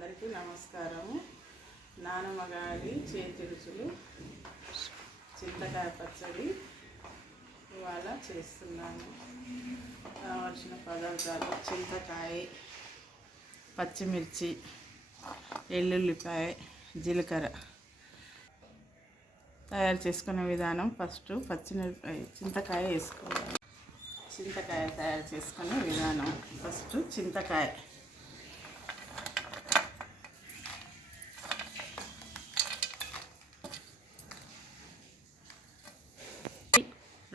అందరికీ నమస్కారము. నానమ్మగారి చేతి రుచులు చింతకాయ పచ్చడి ఇవాళ చేస్తున్నాను. కావలసిన పదార్థాలు చింతకాయ పచ్చిమిర్చి ఎల్లుల్లిపాయ జీలకర్ర తయారు చేసుకునే విధానం ఫస్ట్ పచ్చిమిరపకాయ చింతకాయ వేసుకోవాలి. చింతకాయ తయారు చేసుకునే విధానం ఫస్ట్ చింతకాయ.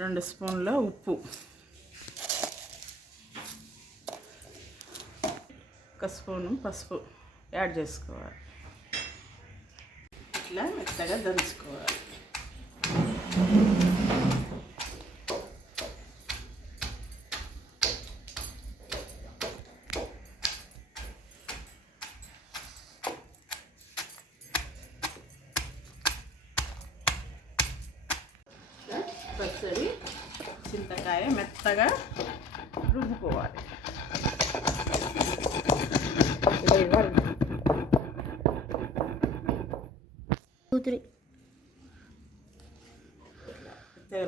రెండు స్పూన్ల ఉప్పు. ఒక స్పూను పసుపు యాడ్ చేసుకోవాలి. ఇట్లా మెత్తగా దంచుకోవాలి ఇట్లా పచ్చడి చింతకాయ మెత్తగా రుబ్బుకోవాలి.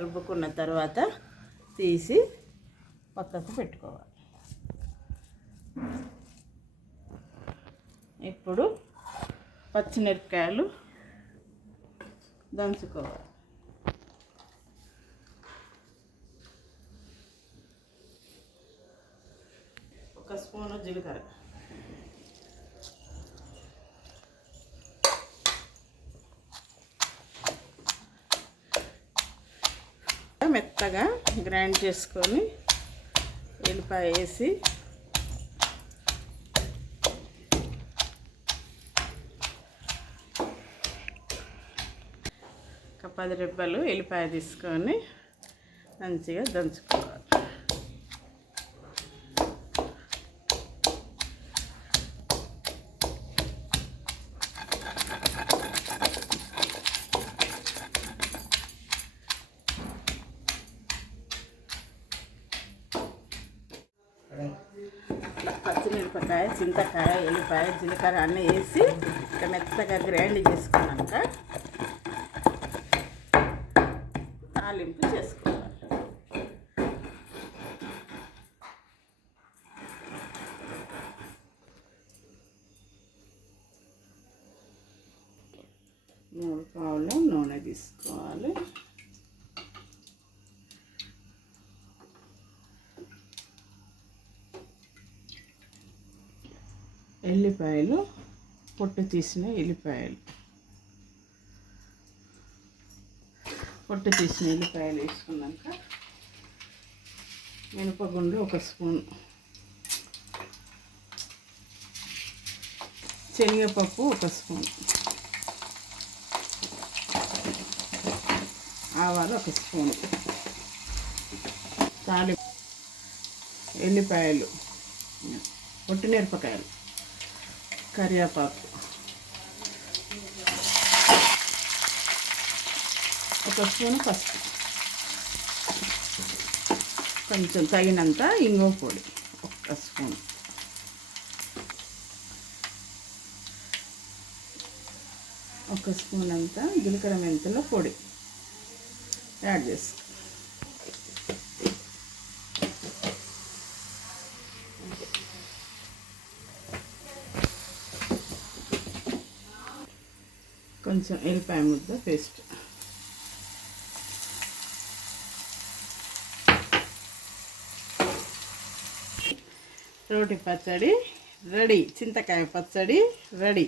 రుబ్బుకున్న తర్వాత తీసి పక్కకు పెట్టుకోవాలి. ఇప్పుడు పచ్చిమిరపకాయలు దంచుకోవాలి. ఒక స్పూను జీలకర్ర. మెత్తగా గ్రైండ్ చేసుకొని ఎల్లిపాయ వేసి ఒక పది రెబ్బలు ఎల్లిపాయ తీసుకొని మంచిగా దంచుకోవాలి. ఇట్లా పచ్చిమిరపకాయ చింతకాయ ఎల్లిపాయ జీలకర్ర అన్నీ వేసి ఇట్లా మెత్తగా గ్రైండ్ చేసుకున్నాక తాలింపు చేసుకోవాలి. మూడు పావులు నూనె తీసుకోవాలి. ఎల్లిపాయలు పొట్టు తీసిన ఎల్లిపాయలు. పొట్టు తీసిన ఎల్లిపాయలు వేసుకున్నాక మినపగుండ్లు ఒక స్పూన్. శనగపప్పు ఒక స్పూన్. ఆవాలు ఒక స్పూన్. తాలి ఎల్లిపాయలు పొట్టు మిరపకాయలు. కరివేపాకు. ఒక స్పూన్ పసుపు. కొంచెం తగినంత ఇంగువ పొడి ఒక స్పూన్. ఒక స్పూన్ అంతా జీలకర్ర మెంతుల పొడి యాడ్ చేస్తాం. కొంచెం ఎల్లిపాయ ముద్ద పేస్ట్. రోటి పచ్చడి రెడీ. చింతకాయ పచ్చడి రెడీ.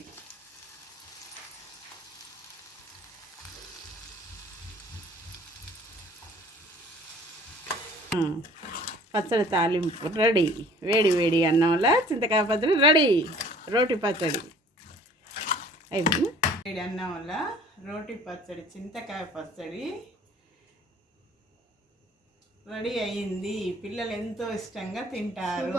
పచ్చడి తాలింపు రెడీ. వేడి వేడి అన్నంలో చింతకాయ పచ్చడి రెడీ. రోటి పచ్చడి. అయిపోయింది? పచ్చడి అన్నం వల్ల రోటి పచ్చడి చింతకాయ పచ్చడి రెడీ అయ్యింది. పిల్లలు ఎంతో ఇష్టంగా తింటారు.